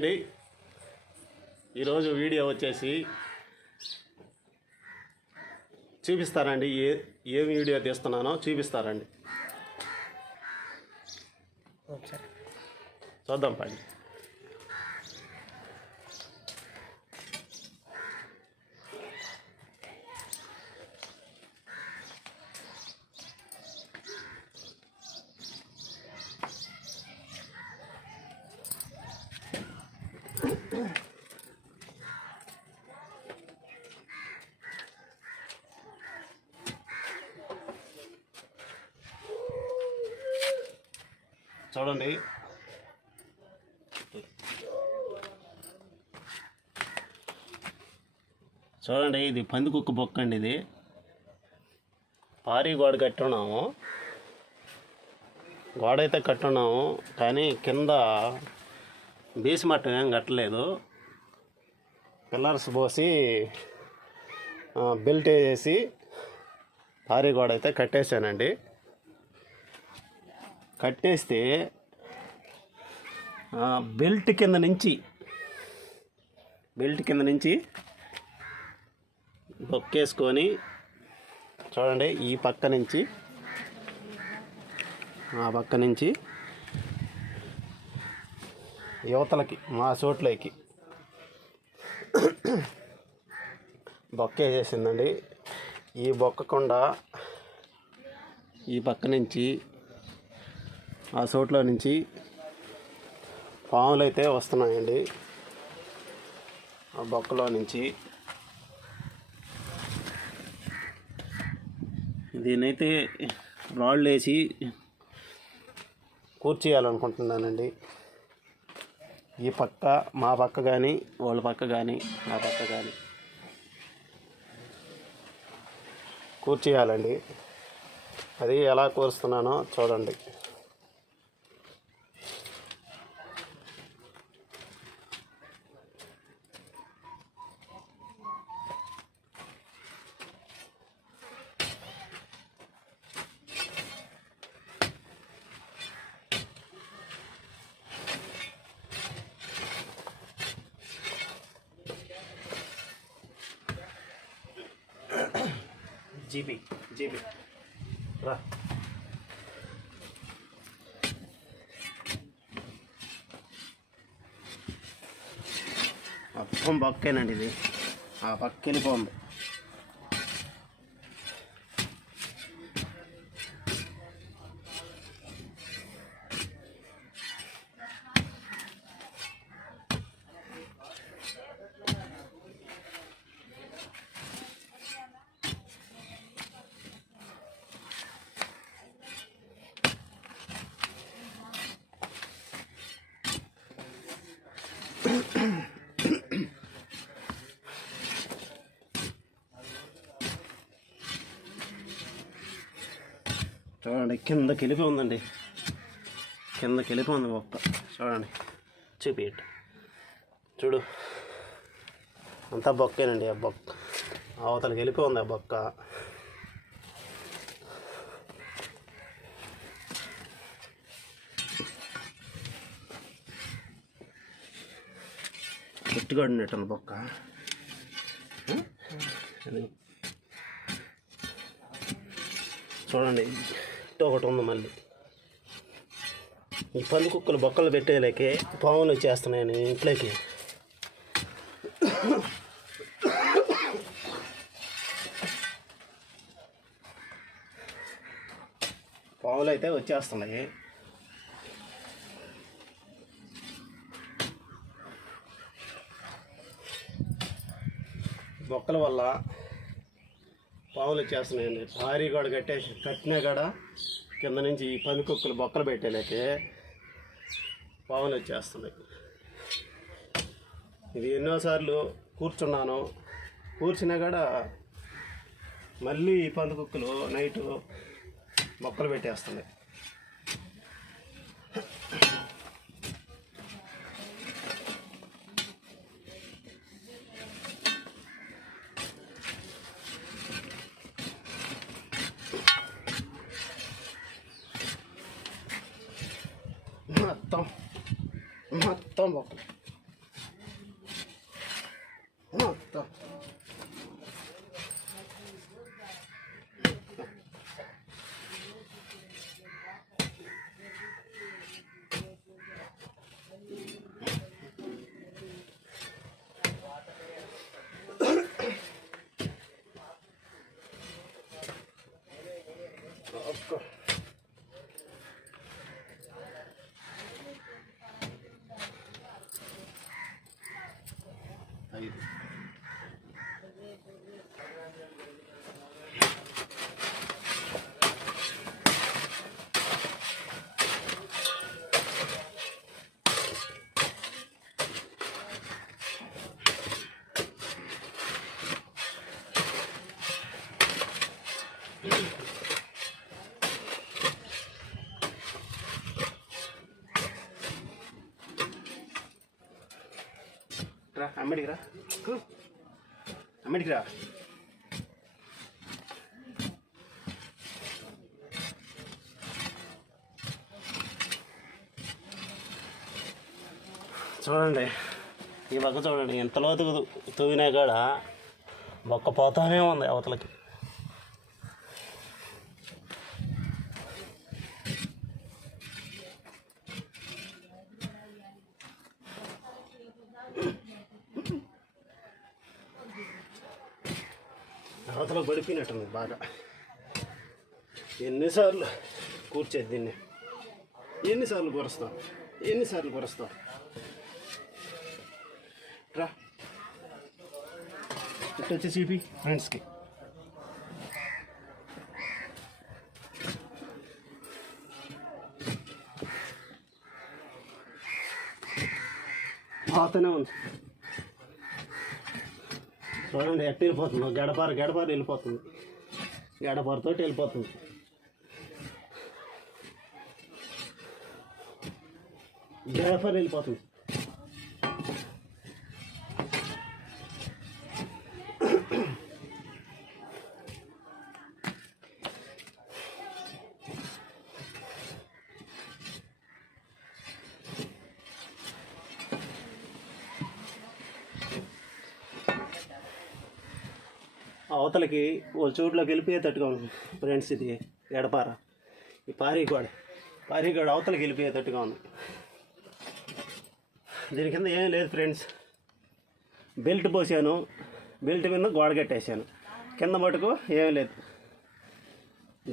అండి ఈరోజు వీడియో వచ్చేసి చూపిస్తారండి ఏ ఏ వీడియో తీస్తున్నానో చూపిస్తారండి. చూద్దాం పండి. చూడండి. చూడండి ఇది పందికుక్క బొక్క అండి ఇది. భారీ గోడ కట్టున్నాము. గోడ అయితే కట్టున్నాము కానీ కింద బీసి మట్టం ఏం కట్టలేదు. పిల్లర్స్ పోసి బెల్ట్ వేసి భారీ గోడ అయితే కట్టేశానండి. కట్టేస్తే బెల్ట్ కింద నుంచి బెల్ట్ కింద నుంచి బొక్కేసుకొని చూడండి ఈ పక్క నుంచి ఆ పక్క నుంచి యువతలకి మా చోట్లకి. బొక్కేసేసిందండి. ఈ బొక్కకుండా ఈ పక్క నుంచి ఆ చోట్ల నుంచి పాములు అయితే వస్తున్నాయండి. ఆ బొక్కలో నుంచి. దీనైతే రాళ్ళు వేసి కూర్చేయాలనుకుంటున్నానండి. ఈ పక్క మా పక్క కానీ వాళ్ళ పక్క కానీ మా పక్క కానీ కూర్చేయాలండి. అది ఎలా కూరుస్తున్నానో చూడండి. జీబీ. జీబీ. రా. మొత్తం పక్కేనండి ఇది. ఆ పక్క వెళ్ళిపోంది చూడండి కింద కెలిపి ఉందండి. కింద కెలిపి ఉంది బొక్క చూడండి చూపియట్ చూడు అంతా బొక్కేనండి ఆ బొక్క. అవతలకి వెళ్ళిపోయి ఉంది ఆ బొక్క. గట్టిగా ఉన్నట్టు బొక్క. చూడండి చెట్టు ఒకటి ఉంది మళ్ళీ. ఈ పంది కుక్కలు బొక్కలు పెట్టేలేకే పాములు వచ్చేస్తున్నాయని ఇంట్లోకి. పాములు అయితే వచ్చేస్తున్నాయి. బొక్కల వల్ల పాములు వచ్చేస్తున్నాయండి భారీ గోడ కట్టేసి కట్టినా కూడా కింద నుంచి ఈ పంది కుక్కలు బొక్కలు పెట్టేలాకే పాములు వచ్చేస్తున్నాయి ఇది ఎన్నోసార్లు కూర్చున్నాను. కూర్చున్నా కూడా మళ్ళీ ఈ పంది కుక్కలు నైటు బొక్కలు పెట్టేస్తున్నాయి. మొత్తం మొత్తం అమ్మడికిరా రా. రా. చూడండి ఈ పక్క చూడండి ఎంత లోతు తవ్వినా కూడా బొక్క పోతానే ఉంది అవతలకి. అవతల పడిపోయినట్టుంది బాగా. ఎన్నిసార్లు కూర్చేది దీన్ని? ఎన్నిసార్లు కురుస్తాం? ఎన్నిసార్లు కురుస్తాం? రా. ఇటు వచ్చి చూపి ఫ్రెండ్స్కి. పోతూనే ఉంది. చూడండి ఎట్ట వెళ్ళిపోతుంది. గడపార గడపార వెళ్ళిపోతుంది. గడపారతో వెళ్ళిపోతుంది. గడపార వెళ్ళిపోతుంది. అవతలకి వాళ్ళ చోట్లోకి వెళ్ళిపోయేటట్టుగా ఉంది ఫ్రెండ్స్ ఇది ఎడపార. ఈ పారీగోడ పారీగోడ అవతలకి వెళ్ళిపోయేటట్టుగా ఉంది. దీని కింద ఏం లేదు ఫ్రెండ్స్ బెల్ట్ పోసాను బెల్ట్ మీద గోడ కట్టేసాను కింద మటుకు ఏం లేదు.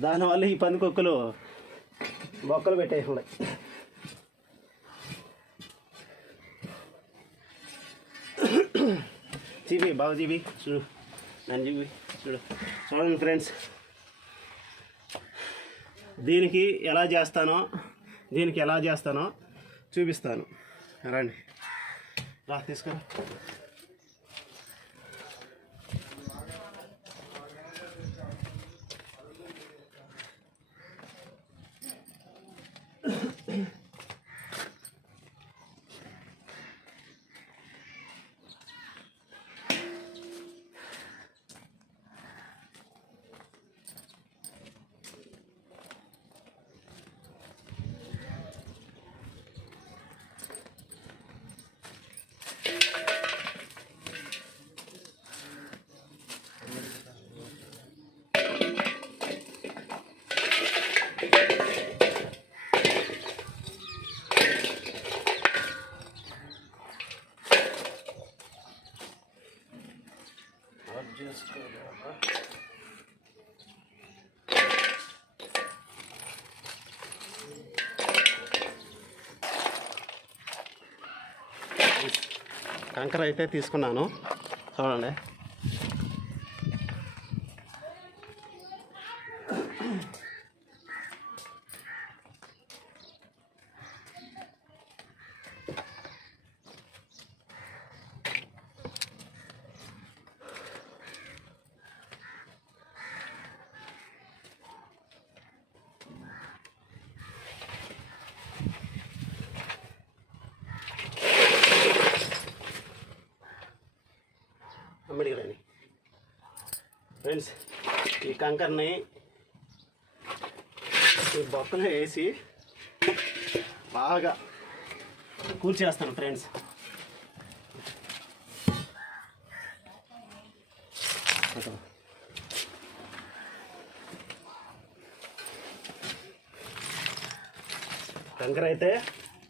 దానివల్ల ఈ పందికొక్కులు బొక్కలు పెట్టేసి ఉన్నాయి జీవి బాగా జీవి చూ నన్ను జీవి చూడు. చూడండి ఫ్రెండ్స్. దీనికి ఎలా చేస్తానో దీనికి ఎలా చేస్తానో చూపిస్తాను. రండి. రా తీసుకురా. కంకర అయితే తీసుకున్నాను. చూడండి అమ్మిడికి రండి ఫ్రెండ్స్ ఈ కంకర్ని ఈ బొక్కలో వేసి బాగా కూల్చేస్తాను ఫ్రెండ్స్. కంకర అయితే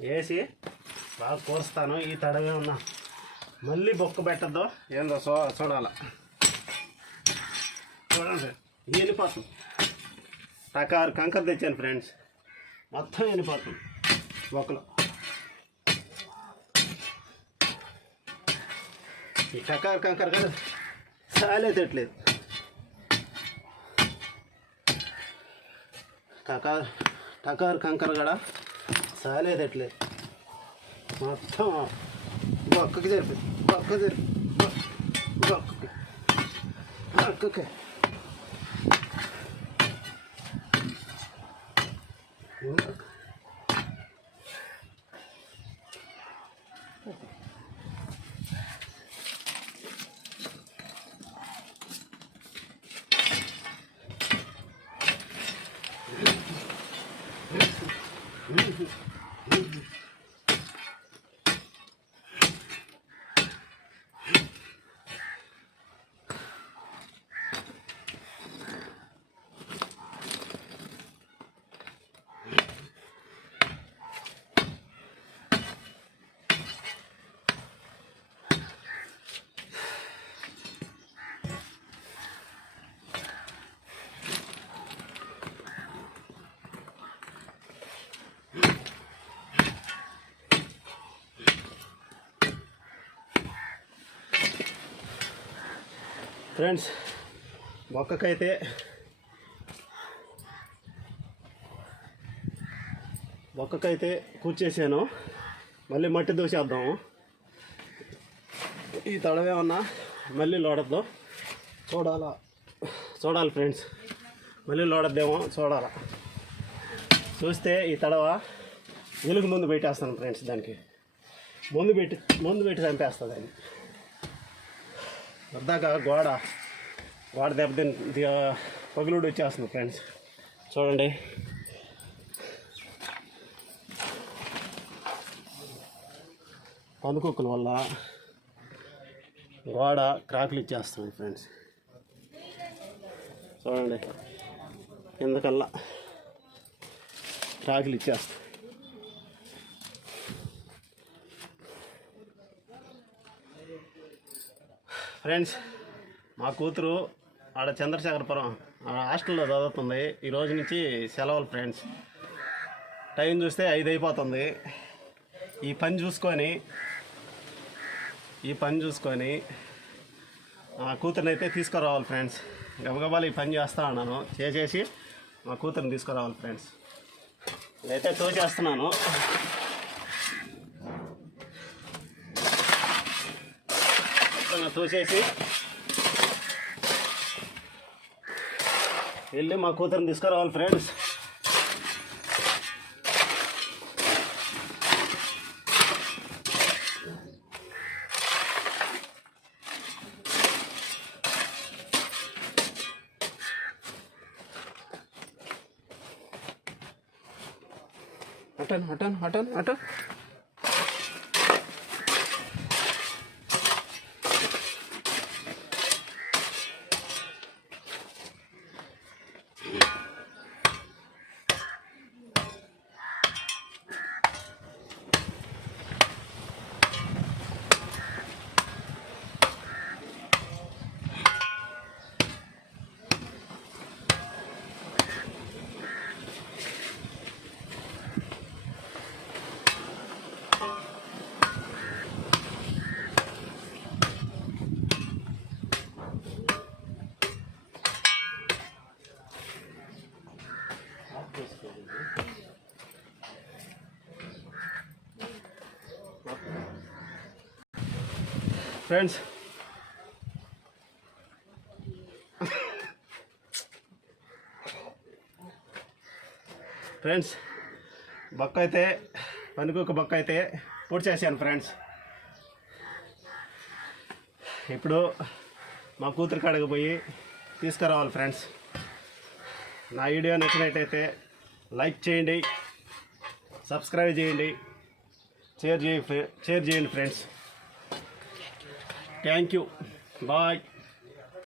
వేసి బాగా కూరుస్తాను ఈ తడవే ఉన్నా. మళ్ళీ బొక్క పెట్టద్దు. ఏందో సో చూడాల? చూడండి. వెళ్ళిపోతుంది టకారు కంకర తెచ్చాను ఫ్రెండ్స్. మొత్తం వెళ్ళిపోతుంది ఒకలో. ఈ టకారు కంకర కదా సాలే తిట్టలేదు టకార్ టకారు కంకర కూడా సాలే తిట్టలేదు మొత్తం బొక్కకి జరిపి బొక్క జరిపి బొక్కకి. బొక్కకి. ఫ్రెండ్స్ మొక్కకైతే మొక్కకైతే కూర్చేసాను. మళ్ళీ మట్టి దోసేద్దాము. ఈ తడవేమన్నా మళ్ళీ లోడద్దాం. చూడాలా. చూడాలి ఫ్రెండ్స్. మళ్ళీ లోడద్దేమో చూడాలా. చూస్తే ఈ తడవ ఎలుగు ముందు పెట్టేస్తాను ఫ్రెండ్స్ దానికి. ముందు పెట్టి ముందు పెట్టి చంపేస్తుంది అది వద్దాక గోడ గోడ దెబ్బతిని ది- పగులుడు వచ్చేస్తుంది ఫ్రెండ్స్. చూడండి. పందుకొక్కుల వల్ల గోడ క్రాకులు ఇచ్చేస్తుంది ఫ్రెండ్స్. చూడండి. ఎందుకల్లా క్రాకులు ఇచ్చేస్తాయి ఫ్రెండ్స్ మా కూతురు ఆడ చంద్రశేఖరపురం ఆడ హాస్టల్లో చదువుతుంది. ఈ రోజు నుంచి సెలవులు ఫ్రెండ్స్. టైం చూస్తే ఐదు అయిపోతుంది. ఈ పని చూసుకొని ఈ పని చూసుకొని మా కూతురుని అయితే తీసుకురావాలి ఫ్రెండ్స్. గబగబాలు ఈ పని చేస్తా ఉన్నాను. చేసేసి మా కూతురుని తీసుకురావాలి ఫ్రెండ్స్. నేనైతే తోచేస్తున్నాను మొత్తంగా తోసేసి వెళ్ళి మా కూతురుని తీసుకురావాలి ఫ్రెండ్స్ అటన్ అటన్ అటన్ అటన్ ఫ్రెండ్స్ ఫ్రెండ్స్ బొక్క అయితే పనికొక బొక్క అయితే పూర్తి చేశాను ఫ్రెండ్స్ ఇప్పుడు మా కూతురు కాడకు పోయి తీసుకురావాలి ఫ్రెండ్స్ నా వీడియో నచ్చినట్టయితే లైక్ చేయండి సబ్స్క్రైబ్ చేయండి షేర్ చేయండి షేర్ చేయండి ఫ్రెండ్స్ Thank you. Bye.